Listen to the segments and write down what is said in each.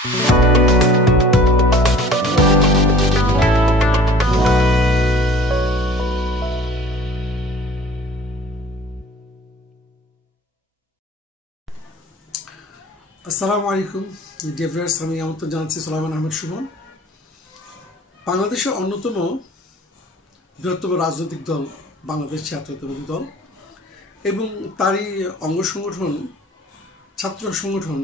আসসালামু আলাইকুম dear viewers, আমি আমন্ত্রণ জানাচ্ছি সুলাইমান আহমেদ সুমন। বাংলাদেশের অন্যতম বৃহত্তম রাজনৈতিক দল বাংলাদেশ জাতীয়তাবাদী দল এবং তারই অঙ্গ সংগঠন ছাত্র সংগঠন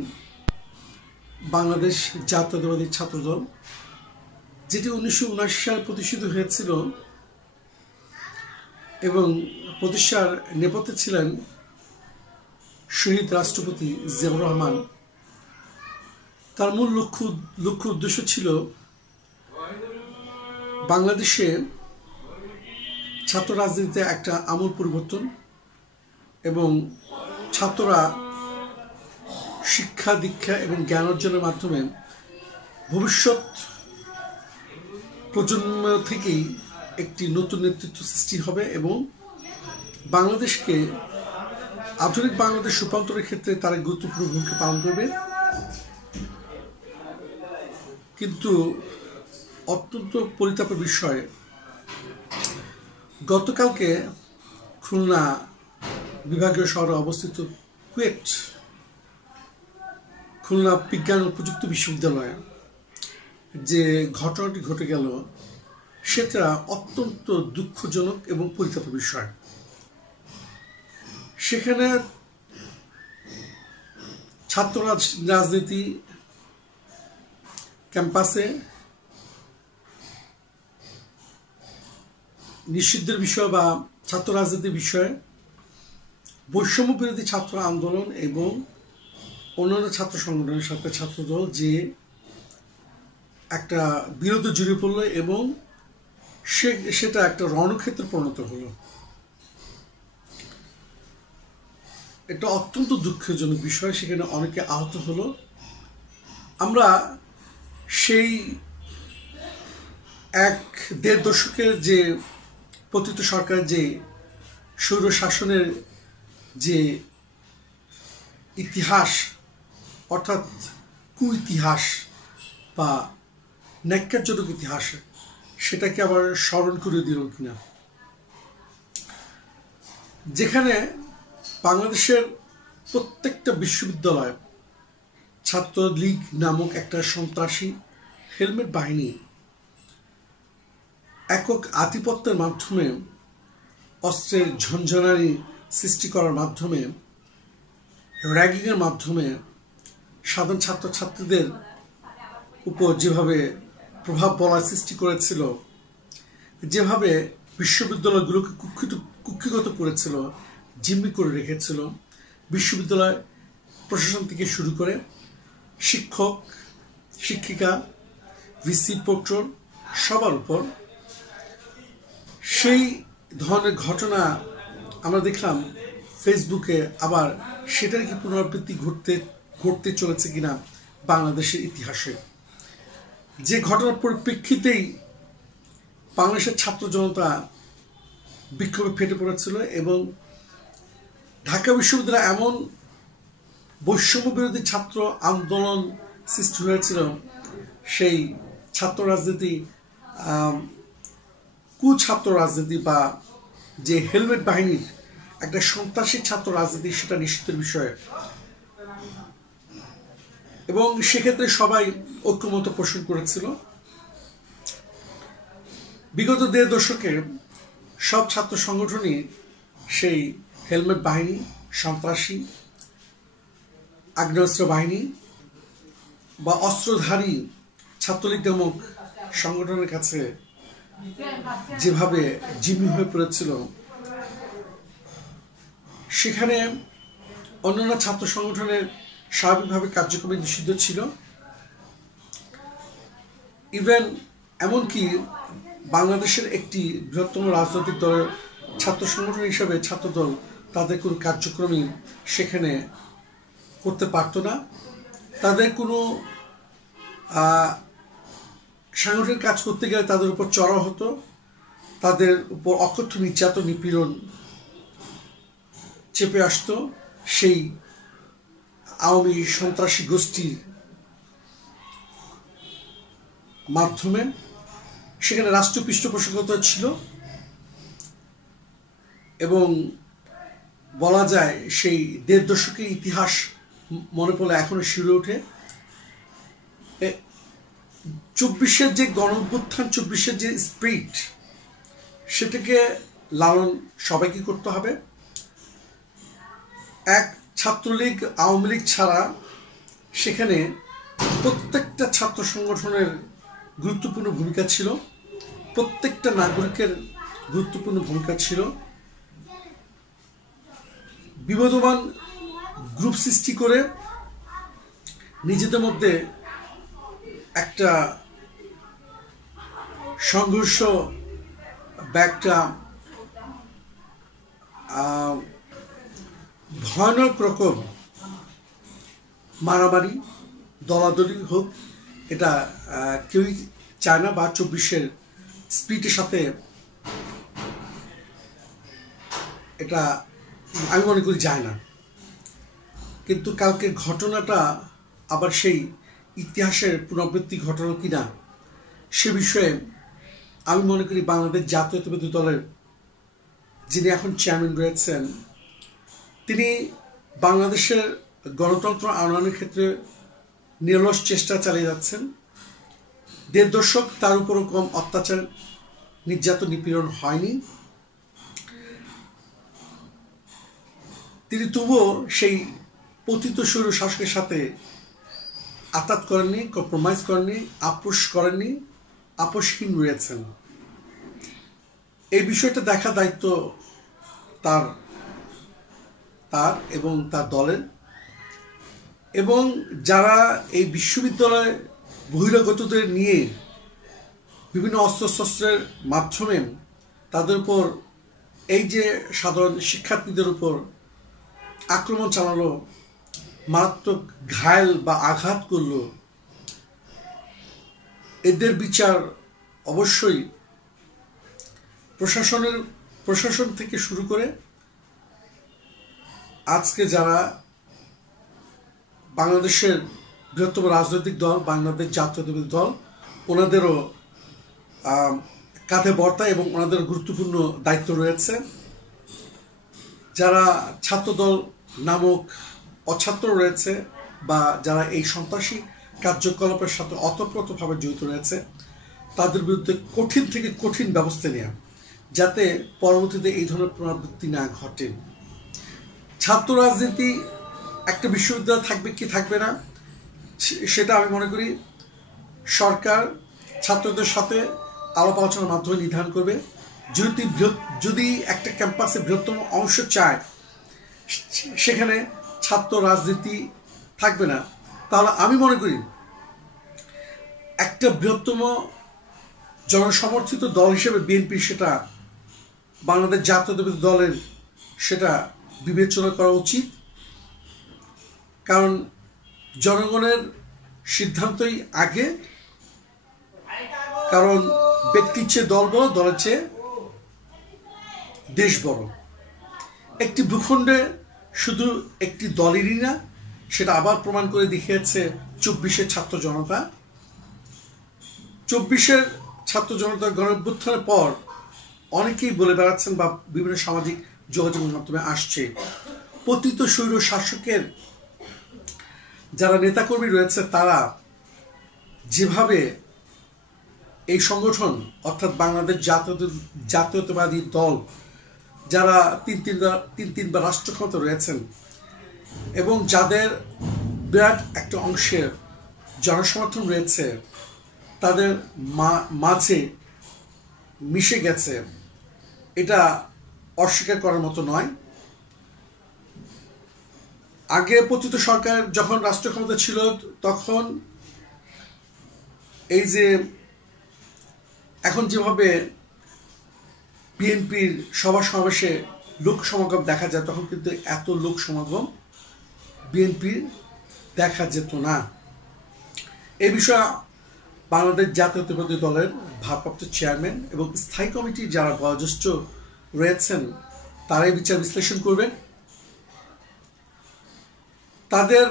বাংলাদেশ জাতীয়তাবাদী ছাত্রদল, যেটি 1979 সালে প্রতিষ্ঠিত হয়েছিল এবং প্রতিষ্ঠার নেপথ্যে ছিলেন শহীদ রাষ্ট্রপতি জিয়াউর রহমান। তার মূল লক্ষ্য উদ্দেশ্য ছিল বাংলাদেশে ছাত্র রাজনীতিতে একটা আমূল পরিবর্তন এবং ছাত্ররা শিক্ষা দীক্ষা এবং জ্ঞান অর্জনের মাধ্যমে ভবিষ্যৎ প্রজন্ম থেকেই একটি নতুন নেতৃত্ব সৃষ্টি হবে এবং বাংলাদেশকে আধুনিক বাংলাদেশ রূপান্তরের ক্ষেত্রে তারা গুরুত্বপূর্ণ ভূমিকা পালন করবে। কিন্তু অত্যন্ত পরিতাপের বিষয়, গতকালকে খুলনা বিভাগীয় শহরে অবস্থিত কুয়েট খুলনা বিজ্ঞান ও প্রযুক্তি বিশ্ববিদ্যালয়ে যে ঘটনাটি ঘটে গেল সেটা অত্যন্ত দুঃখজনক এবং পরিতাপের বিষয়। সেখানে ছাত্র রাজনীতি ক্যাম্পাসে নিষিদ্ধের বিষয় বা ছাত্র রাজনীতির বিষয়ে বৈষম্য বিরোধী ছাত্র আন্দোলন এবং অন্যান্য ছাত্র সংগঠনের সাথে ছাত্রদল যে একটা বিরোধে জড়িয়ে পড়ল এবং সেটা একটা রণক্ষেত্রে পরিণত হলো। এটা অত্যন্ত দুঃখজনক বিষয়। সেখানে অনেকে আহত হলো। আমরা সেই 1-1.5 দশকের যে পতিত সরকার যে স্বৈর শাসনের যে ইতিহাস অর্থাৎ কুইতিহাস বা ন্যাক্কারজনক ইতিহাস, সেটাকে আবার স্মরণ করে দিল কিনা, যেখানে বাংলাদেশের প্রত্যেকটা বিশ্ববিদ্যালয় ছাত্রলীগ নামক একটা সন্ত্রাসী হেলমেট বাহিনী একক আধিপত্যের মাধ্যমে অস্ত্রের ঝনঝনানি সৃষ্টি করার মাধ্যমে র্যাগিংয়ের মাধ্যমে সাধারণ ছাত্রছাত্রীদের উপর যেভাবে প্রভাব বলয় সৃষ্টি করেছিল, যেভাবে বিশ্ববিদ্যালয়গুলোকে কুক্ষিগত করেছিল, জিম্মি করে রেখেছিল, বিশ্ববিদ্যালয় প্রশাসন থেকে শুরু করে শিক্ষক শিক্ষিকা ভিসি প্রক্টর সবার উপর, সেই ধরনের ঘটনা আমরা দেখলাম ফেসবুকে। আবার সেটার কি পুনরাবৃত্তি ঘটতে চলেছে কিনা বাংলাদেশের ইতিহাসে, যে ঘটনার পরিপ্রেক্ষিতেই বাংলাদেশের ছাত্র জনতা বিক্ষোভে ফেটে পড়েছিল এবং ঢাকা বিশ্ববিদ্যালয়ে এমন বৈষম্য বিরোধী ছাত্র আন্দোলন সৃষ্টি হয়েছিল, সেই ছাত্র রাজনীতি কুছাত্র রাজনীতি বা যে হেলমেট বাহিনীর একটা সন্ত্রাসী ছাত্র রাজনীতি, সেটা নিষিদ্ধের বিষয়ে এবং সেক্ষেত্রে সবাই ঐক্যমত পোষণ করেছিল। বিগত 1.5 দশকে সব ছাত্র সংগঠনই সেই হেলমেট বাহিনী, সন্ত্রাসী আগ্নেয়াস্ত্র বাহিনী বা অস্ত্রধারী ছাত্রলীগ নামক সংগঠনের কাছে যেভাবে জিম্মি হয়ে পড়েছিল, সেখানে অন্যান্য ছাত্র সংগঠনের স্বাভাবিকভাবে কার্যক্রমে নিষিদ্ধ ছিল। ইভেন এমনকি বাংলাদেশের একটি বৃহত্তম রাজনৈতিক দলের ছাত্র সংগঠন হিসেবে ছাত্রদল তাদের কোনো কার্যক্রমই সেখানে করতে পারত না। তাদের কোনো সাংগঠনিক কাজ করতে গেলে তাদের উপর চড়াও হতো, তাদের উপর অকথ্য নির্যাতন নিপীড়ন চেপে আসতো সেই আওয়ামী সন্ত্রাসী গোষ্ঠীর মাধ্যমে সেখানে রাষ্ট্রীয় পৃষ্ঠপোষকতা ছিল এবং বলা যায় সেই ১.৫ দশকের ইতিহাস মনে পড়লে এখনো শিউরে ওঠে। ২৪-এর যে গণঅভ্যুত্থান, ২৪-এর যে স্পিরিট, সেটাকে লালন সবাইকে করতে হবে। এক ছাত্রলীগ আওয়ামী লীগ ছাড়া সেখানে প্রত্যেকটা ছাত্র সংগঠনের গুরুত্বপূর্ণ ভূমিকা ছিল, প্রত্যেকটা নাগরিকের গুরুত্বপূর্ণ ভূমিকা ছিল। বিবদমান গ্রুপ সৃষ্টি করে নিজেদের মধ্যে একটা সংঘর্ষ বা একটা ভয়ানক রকম মারামারি দলাদলি হোক, এটা কেউই চায় না, বা ২৪-এর স্পিরিটের সাথে এটা আমি মনে করি যায় না। কিন্তু কালকের ঘটনাটা আবার সেই ইতিহাসের পুনরাবৃত্তি ঘটনা কিনা সে বিষয়ে আমি মনে করি বাংলাদেশ জাতীয়তাবাদী দলের যিনি এখন চেয়ারম্যান রয়েছেন, তিনি বাংলাদেশের গণতন্ত্র আনয়নের ক্ষেত্রে নিরলস চেষ্টা চালিয়ে যাচ্ছেন। ১.৫ দশক তার উপরও কম অত্যাচার, নির্যাতন, নিপীড়ন হয়নি। তিনি তবুও সেই পতিত স্বৈর শাসকের সাথে আতাত করেননি, কম্প্রোমাইজ করেননি, আপোষ করেননি, আপোষহীন রয়েছেন। এই বিষয়টা দেখা দায়িত্ব তার এবং তার দলের, এবং যারা এই বিশ্ববিদ্যালয় বহিরাগতদের নিয়ে বিভিন্ন অস্ত্রশস্ত্রের মাধ্যমে তাদের উপর, এই যে সাধারণ শিক্ষার্থীদের উপর আক্রমণ চালালো, মারাত্মক ঘায়েল বা আঘাত করলো, এদের বিচার অবশ্যই প্রশাসন থেকে শুরু করে আজকে যারা বাংলাদেশের বৃহত্তম রাজনৈতিক দল বাংলাদেশ জাতীয়তাবাদী দল, ওনাদেরও কাঁধে বর্তায় এবং ওনাদের গুরুত্বপূর্ণ দায়িত্ব রয়েছে। যারা ছাত্রদল নামক অছাত্র রয়েছে বা যারা এই সন্ত্রাসী কার্যকলাপের সাথে অতপ্রতভাবে জড়িত রয়েছে, তাদের বিরুদ্ধে কঠিন থেকে কঠিন ব্যবস্থা নেওয়া, যাতে পরবর্তীতে এই ধরনের পুনরাবৃত্তি না ঘটে। ছাত্র রাজনীতি একটা বিশ্ববিদ্যালয় থাকবে কি থাকবে না, সেটা আমি মনে করি সরকার ছাত্রদের সাথে আলাপ আলোচনার মাধ্যমে নির্ধারণ করবে। যদি একটা ক্যাম্পাসে বৃহত্তম অংশ চায় সেখানে ছাত্র রাজনীতি থাকবে না, তাহলে আমি মনে করি একটা বৃহত্তম জনসমর্থিত দল হিসেবে বিএনপি, সেটা বাংলাদেশ জাতীয়তাবাদী দলের, সেটা বিবেচনা করা উচিত। কারণ জনগণের সিদ্ধান্তই আগে, কারণ ব্যক্তির চেয়ে দল বড়, দলের চেয়ে দেশ বড়। একটি ভূখণ্ডে শুধু একটি দলেরই না, সেটা আবার প্রমাণ করে দেখিয়েছে ২৪-এর ছাত্র জনতা। ২৪-এর ছাত্র জনতার গণঅভ্যুত্থানের পর অনেকেই বলে বেড়াচ্ছেন বা বিভিন্ন সামাজিক যোগাযোগের মাধ্যমে আসছে, পতিত স্বৈর শাসকের যারা নেতাকর্মী রয়েছে তারা যেভাবে এই সংগঠন অর্থাৎ বাংলাদেশ জাতীয়তাবাদী দল, যারা তিনবার রাষ্ট্র ক্ষমতা রয়েছেন এবং যাদের বিরাট একটা অংশের জনসমর্থন রয়েছে, তাদের মাঝে মিশে গেছে, এটা অস্বীকার করার মতো নয়। আগে পতিত সরকার যখন রাষ্ট্র ক্ষমতা ছিল, তখন এই যে এখন যেভাবে বিএনপির সভা সমাবেশে লোক সমাগম দেখা যায়, তখন কিন্তু এত লোক সমাগম বিএনপির দেখা যেত না। এই বিষয়ে বাংলাদেশ জাতীয়তাবাদী দলের ভারপ্রাপ্ত চেয়ারম্যান এবং স্থায়ী কমিটির যারা বয়োজ্যেষ্ঠ রয়েছেন, তারাই বিচার বিশ্লেষণ করবেন। তাদের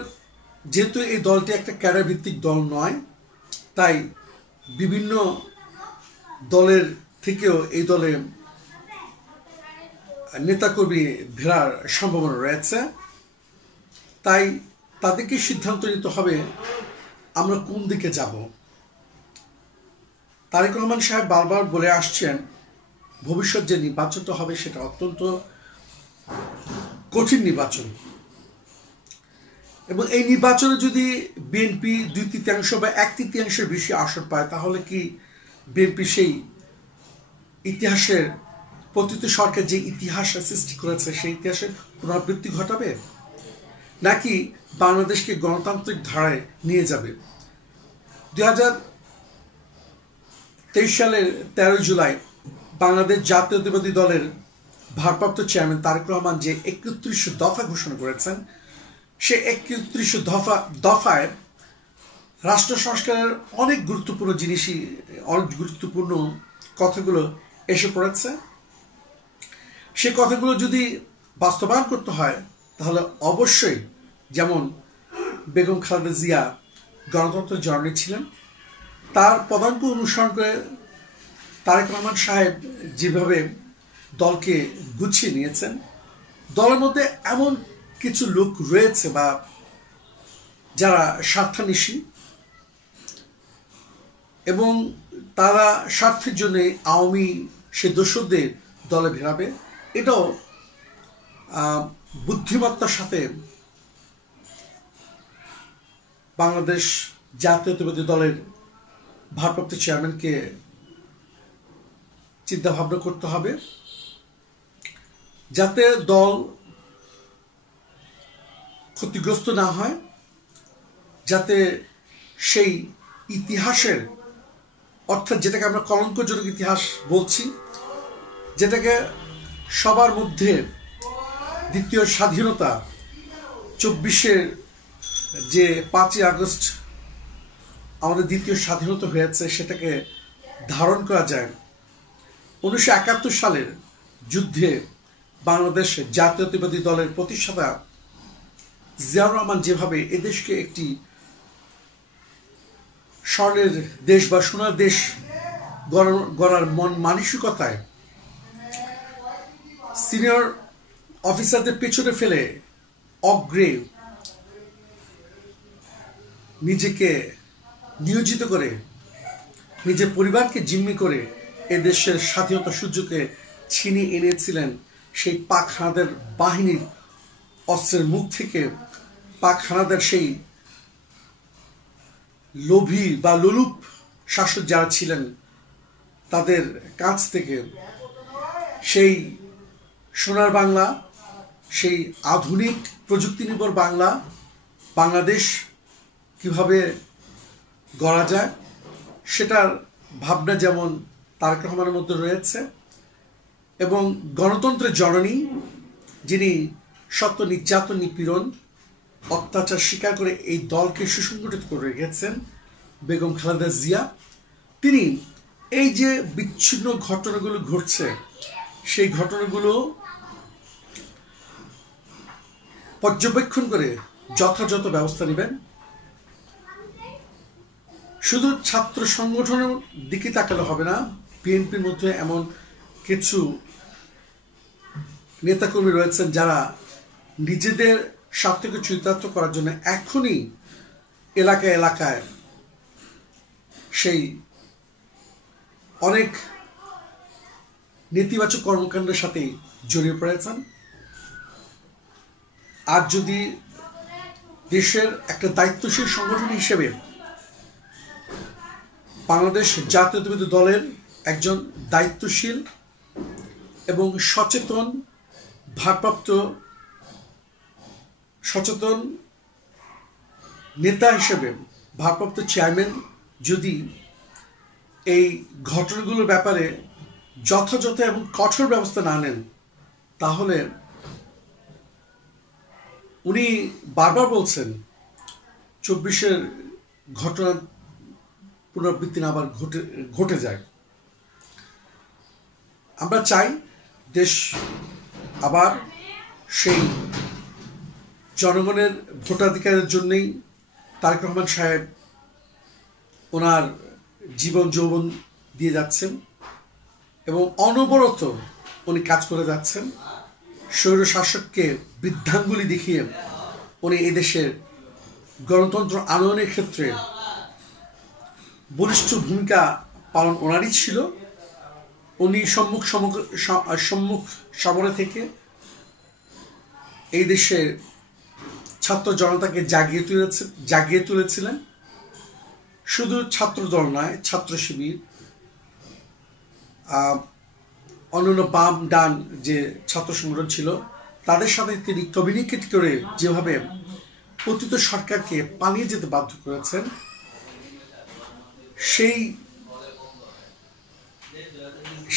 যেহেতু এই দলটি একটা ক্যাডার ভিত্তিক দল নয়, তাই বিভিন্ন দলের থেকেও এই দলে নেতাকর্মী ফেরার সম্ভাবনা রয়েছে। তাই তাদেরকে সিদ্ধান্ত নিতে হবে আমরা কোন দিকে যাব। তারেক রহমান সাহেব বারবার বলে আসছেন ভবিষ্যৎ যে নির্বাচনটা হবে সেটা অত্যন্ত কঠিন নির্বাচন, এবং এই নির্বাচনে যদি বিএনপি 2/3 বা 1/3 বেশি আসন পায়, তাহলে কি বিএনপি সেই ইতিহাসের পতিত সরকার যে ইতিহাস সৃষ্টি করেছে সেই ইতিহাসের পুনরাবৃত্তি ঘটাবে, নাকি বাংলাদেশকে গণতান্ত্রিক ধারায় নিয়ে যাবে? 2023 সালের 13 জুলাই বাংলাদেশ জাতীয়তাবাদী দলের ভারপ্রাপ্ত চেয়ারম্যান তারেক রহমান যে 31 দফা ঘোষণা করেছেন, সে 31 দফায় রাষ্ট্র সংস্কারের অনেক গুরুত্বপূর্ণ জিনিসই, অনেক গুরুত্বপূর্ণ কথাগুলো এসে পড়েছে। সে কথাগুলো যদি বাস্তবায়ন করতে হয় তাহলে অবশ্যই, যেমন বেগম খালেদা জিয়া গণতন্ত্রের জননী ছিলেন, তার পদাঙ্ক অনুসরণ করে তারেক রহমান সাহেব যেভাবে দলকে গুছিয়ে নিয়েছেন, দলের মধ্যে এমন কিছু লোক রয়েছে বা যারা স্বার্থান্বেষী এবং তারা স্বার্থের জন্য আওয়ামী সে দোসরদের দলে ভেড়াবে, এটাও বুদ্ধিমত্তার সাথে বাংলাদেশ জাতীয়তাবাদী দলের ভারপ্রাপ্ত চেয়ারম্যানকে চিন্তা ভাবনা করতে হবে, যাতে দল ক্ষতিগ্রস্ত না হয়, যাতে সেই ইতিহাসের, অর্থাৎ যেটাকে আমরা কলঙ্কজনক ইতিহাস বলছি, যেটাকে সবার মধ্যে দ্বিতীয় স্বাধীনতা 24-এর যে 5ই আগস্ট আমাদের দ্বিতীয় স্বাধীনতা হয়েছে, সেটাকে ধারণ করা যায়। 1971 সালের যুদ্ধে বাংলাদেশ জাতীয়তাবাদী দলের প্রতিষ্ঠাতা জিয়াউর রহমান যেভাবে এদেশকে একটি স্বর্ণের দেশ বা সোনার দেশ গড়ার মন মানসিকতায় সিনিয়র অফিসারদের পেছনে ফেলে অগ্রে নিজেকে নিয়োজিত করে, নিজের পরিবারকে জিম্মি করে এদেশের স্বাধীনতা সূর্যকে ছিনিয়ে এনেছিলেন, সেই পাক হানাদার বাহিনীর অস্ত্রের মুখ থেকে, পাক হানাদার সেই লোভী বা লোলুপ শাসক যারা ছিলেন তাদের কাছ থেকে সেই সোনার বাংলা, সেই আধুনিক প্রযুক্তি নির্ভর বাংলাদেশ কিভাবে গড়া যায় সেটার ভাবনা যেমন তারেক রহমানের মধ্যে রয়েছে, এবং গণতন্ত্রের জননী যিনি সত্য নির্যাতন, নিপীড়ন, অত্যাচার স্বীকার করে এই দলকে সুসংগঠিত করে রেখেছেন বেগম খালেদা জিয়া, তিনি এই যে বিচ্ছিন্ন ঘটনাগুলো ঘটছে সেই ঘটনাগুলো পর্যবেক্ষণ করে যথাযথ ব্যবস্থা নেবেন। শুধু ছাত্র সংগঠনের দিকে তাকালে হবে না, বিএনপির মধ্যে এমন কিছু নেতাকর্মী রয়েছেন যারা নিজেদের স্বার্থকে চরিতার্থ করার জন্য এখনই এলাকায় সেই অনেক নেতিবাচক কর্মকাণ্ডের সাথে জড়িয়ে পড়েছেন। আর যদি দেশের একটা দায়িত্বশীল সংগঠন হিসেবে বাংলাদেশ জাতীয়তাবাদী দলের একজন দায়িত্বশীল এবং সচেতন ভারপ্রাপ্ত নেতা হিসেবে ভারপ্রাপ্ত চেয়ারম্যান যদি এই ঘটনাগুলোর ব্যাপারে যথাযথ এবং কঠোর ব্যবস্থা না নেন, তাহলে উনি বারবার বলছেন 24-এর ঘটনা পুনরাবৃত্তি না আবার ঘটে যায়। আমরা চাই দেশ আবার সেই জনগণের ভোটাধিকারের জন্যই তারেক রহমান সাহেব ওনার জীবন যৌবন দিয়ে যাচ্ছেন এবং অনবরত উনি কাজ করে যাচ্ছেন। স্বৈর শাসককে বৃদ্ধাঙ্গুলি দেখিয়ে উনি এদেশের গণতন্ত্র আনয়নের ক্ষেত্রে বলিষ্ঠ ভূমিকা পালন ওনারই ছিল। উনি সম্মুখ সমরে থেকে এই দেশের ছাত্র জনতাকে জাগিয়ে তুলেছিলেন। শুধু ছাত্র দল নয়, ছাত্র শিবির, অন্যান্য বাম ডান যে ছাত্র সংগঠন ছিল তাদের সাথে তিনি কমিউনিকেট করে যেভাবে পতিত সরকারকে পালিয়ে যেতে বাধ্য করেছেন,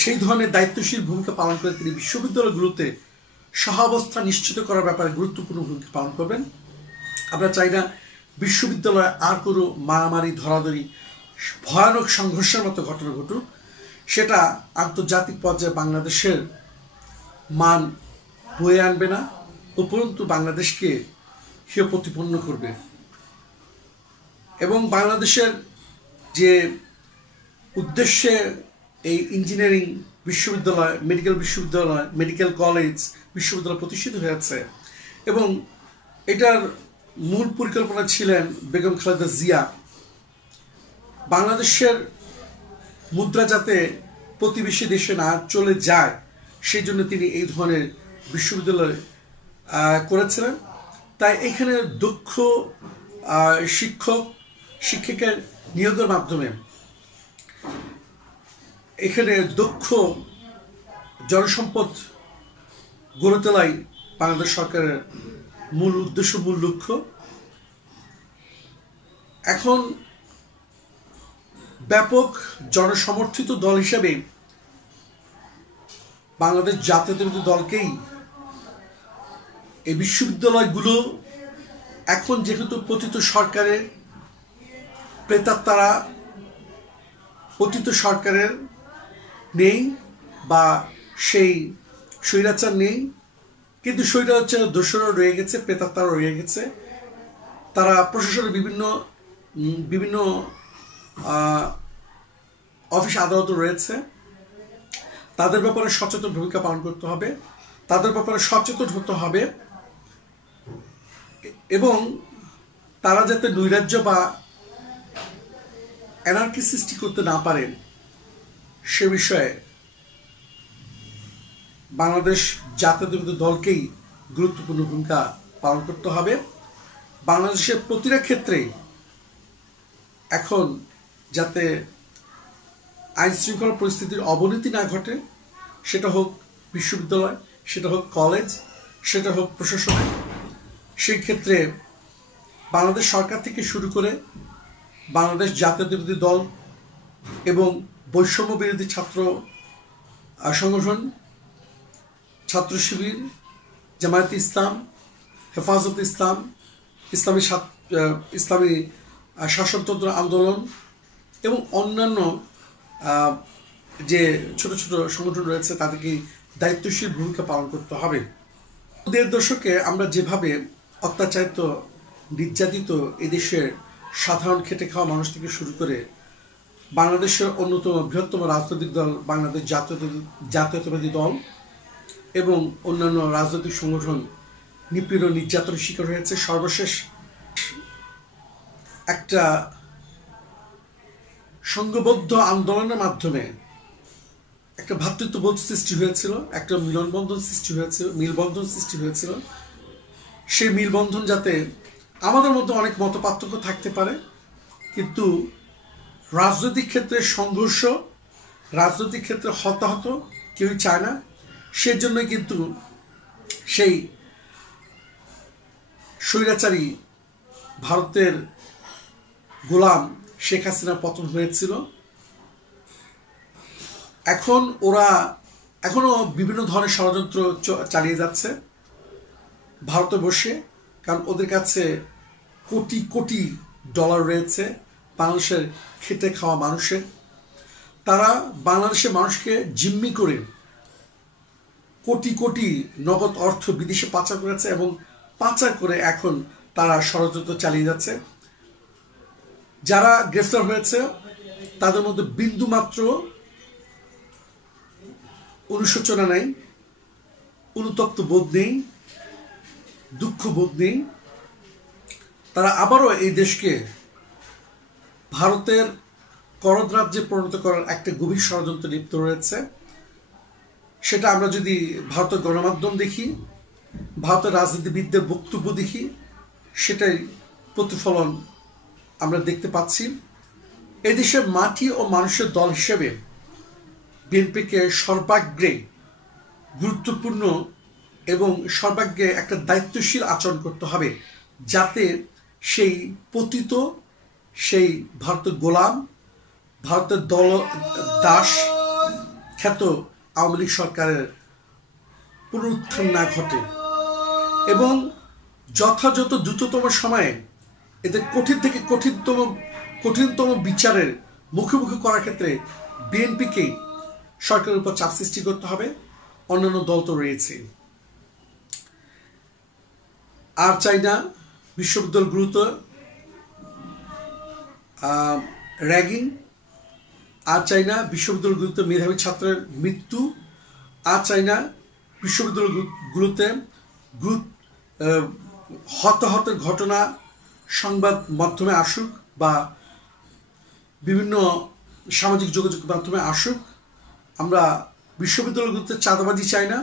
সেই ধরনের দায়িত্বশীল ভূমিকা পালন করে তিনি বিশ্ববিদ্যালয়গুলোতে সহাবস্থা নিশ্চিত করার ব্যাপারে গুরুত্বপূর্ণ ভূমিকা পালন করবেন। আমরা চাই না বিশ্ববিদ্যালয়ে আর কোনো মারামারি, ধরাধরি, ভয়ানক সংঘর্ষের মতো ঘটনা ঘটুক। সেটা আন্তর্জাতিক পর্যায়ে বাংলাদেশের মান বয়ে আনবে না, উপরন্তু বাংলাদেশকে হেয় প্রতিপন্ন করবে। এবং বাংলাদেশের যে উদ্দেশ্যে এই ইঞ্জিনিয়ারিং বিশ্ববিদ্যালয়, মেডিকেল বিশ্ববিদ্যালয়, মেডিকেল কলেজ, বিশ্ববিদ্যালয় প্রতিষ্ঠিত হয়েছে এবং এটার মূল পরিকল্পনা ছিলেন বেগম খালেদা জিয়া। বাংলাদেশের মুদ্রা যাতে প্রতিবেশী দেশে না চলে যায় সেই জন্য তিনি এই ধরনের বিশ্ববিদ্যালয় করেছিলেন। তাই এখানে দক্ষ শিক্ষকের নিয়োগের মাধ্যমে এখানে দক্ষ জনসম্পদ গড়ে তোলাই বাংলাদেশ সরকারের মূল উদ্দেশ্য, মূল লক্ষ্য। এখন ব্যাপক জনসমর্থিত দল হিসেবে বাংলাদেশ জাতীয়তাবাদী দলকেই এই বিশ্ববিদ্যালয়গুলো এখন যেহেতু পতিত সরকারের প্রেতাত্মারা পতিত সরকারের নেই বা সেই স্বৈরাচার নেই, কিন্তু স্বৈরাচার দোষরও রয়ে গেছে, প্রেতাত্মারা রয়ে গেছে। তারা প্রশাসনের বিভিন্ন অফিস আদালত রয়েছে। তাদের ব্যাপারে সচেতন ভূমিকা পালন করতে হবে, তাদের ব্যাপারে সচেতন হতে হবে এবং তারা যাতে নৈরাজ্য বা অ্যানার্কি সৃষ্টি করতে না পারেন সে বিষয়ে বাংলাদেশ জাতীয়তাবাদী দলকেই গুরুত্বপূর্ণ ভূমিকা পালন করতে হবে। বাংলাদেশের প্রতিটা ক্ষেত্রে এখন যাতে আইন শৃঙ্খলা পরিস্থিতির অবনতি না ঘটে, সেটা হোক বিশ্ববিদ্যালয়, সেটা হোক কলেজ, সেটা হোক প্রশাসনে, সেই ক্ষেত্রে বাংলাদেশ সরকার থেকে শুরু করে বাংলাদেশ জাতীয়তাবাদী দল এবং বৈষম্য বিরোধী ছাত্র সংগঠন, ছাত্র শিবির, জামায়াতে ইসলাম, হেফাজতে ইসলাম, ইসলামী শাসনতন্ত্র আন্দোলন এবং অন্যান্য যে ছোট ছোট সংগঠন রয়েছে তাদেরকে দায়িত্বশীল ভূমিকা পালন করতে হবে। 1.5 দশকে আমরা যেভাবে অত্যাচারিত, নির্যাতিত এদেশের সাধারণ খেটে খাওয়া মানুষ থেকে শুরু করে বাংলাদেশের অন্যতম বৃহত্তম রাজনৈতিক দল বাংলাদেশ জাতীয়তাবাদী দল এবং অন্যান্য রাজনৈতিক সংগঠন নিপীড়ন, নির্যাতনের শিকার হয়েছে। সর্বশেষ একটা সংঘবদ্ধ আন্দোলনের মাধ্যমে একটা ভ্রাতৃত্ববোধ সৃষ্টি হয়েছিল, একটা মিলবন্ধন সৃষ্টি হয়েছিল। সেই মিলবন্ধন যাতে আমাদের মধ্যে অনেক মতপার্থক্য থাকতে পারে, কিন্তু রাজনৈতিক ক্ষেত্রে সংঘর্ষ, রাজনৈতিক ক্ষেত্রে হতাহত কেউই চায় না। সেজন্যই কিন্তু সেই স্বৈরাচারী ভারতের গোলাম শেখ হাসিনার পতন হয়েছিল। এখন ওরা এখনো বিভিন্ন ধরনের ষড়যন্ত্র চালিয়ে যাচ্ছে ভারতে বসে, কারণ ওদের কাছে কোটি কোটি ডলার রয়েছে বাংলাদেশের খেটে খাওয়া মানুষের। তারা বাংলাদেশের মানুষকে জিম্মি করে কোটি কোটি নগদ অর্থ বিদেশে পাচার করেছে এবং পাচার করে এখন তারা ষড়যন্ত্র চালিয়ে যাচ্ছে। যারা গ্রেফতার হয়েছে তাদের মধ্যে বিন্দুমাত্র অনুশোচনা নেই, অনুতপ্ত বোধ নেই, দুঃখ বোধ নেই। তারা আবারও এই দেশকে ভারতের করদ রাজ্যে পরিণত করার একটা গভীর ষড়যন্ত্রে লিপ্ত রয়েছে। সেটা আমরা যদি ভারতের গণমাধ্যম দেখি, ভারতের রাজনীতিবিদদের বক্তব্য দেখি, সেটাই প্রতিফলন আমরা দেখতে পাচ্ছি। এদেশের মাটি ও মানুষের দল হিসেবে বিএনপিকে সর্বাগ্রে গুরুত্বপূর্ণ এবং সর্বাগ্রে একটা দায়িত্বশীল আচরণ করতে হবে, যাতে সেই পতিত, সেই ভারতের গোলাম, ভারতের দল দাস খ্যাত আওয়ামী লীগ সরকারের পুনরুত্থান না ঘটে এবং যথাযথ দ্রুততম সময়ে এদের কঠিন থেকে কঠিনতম বিচারের মুখোমুখি করার ক্ষেত্রে বিএনপিকে সরকারের উপর চাপ সৃষ্টি করতে হবে। অন্যান্য দল তো রয়েছে। আর চাই না বিশ্ববিদ্যালয়গুলোতে র্যাগিং, আর চাই না বিশ্ববিদ্যালয়গুলোতে মেধাবী ছাত্রের মৃত্যু, আর চাই না বিশ্ববিদ্যালয়গুলোতে হতাহতের ঘটনা সংবাদ মাধ্যমে আসুক বা বিভিন্ন সামাজিক যোগাযোগ মাধ্যমে আসুক। আমরা বিশ্ববিদ্যালয়গুলোতে চাঁদাবাজি চাই না,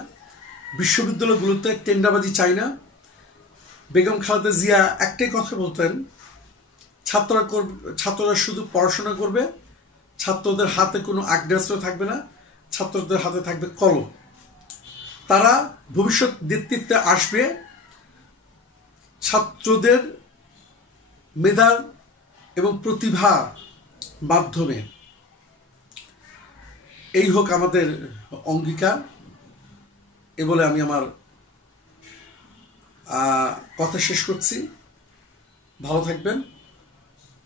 বিশ্ববিদ্যালয়গুলোতে টেন্ডারবাজি চাই না। বেগম খালেদা জিয়া একটাই কথা বলতেন, ছাত্ররা শুধু পড়াশোনা করবে, ছাত্রদের হাতে কোনো আগ্নেয়াস্ত্র থাকবে না, ছাত্রদের হাতে থাকবে কলম। তারা ভবিষ্যৎ নেতৃত্বে আসবে ছাত্রদের মেধা এবং প্রতিভার মাধ্যমে। এই হোক আমাদের অঙ্গীকার। এ বলে আমি আমার কথা শেষ করছি। ভালো থাকবেন।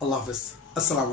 আল্লাহ হাফেজ। আসসালামু আলাইকুম।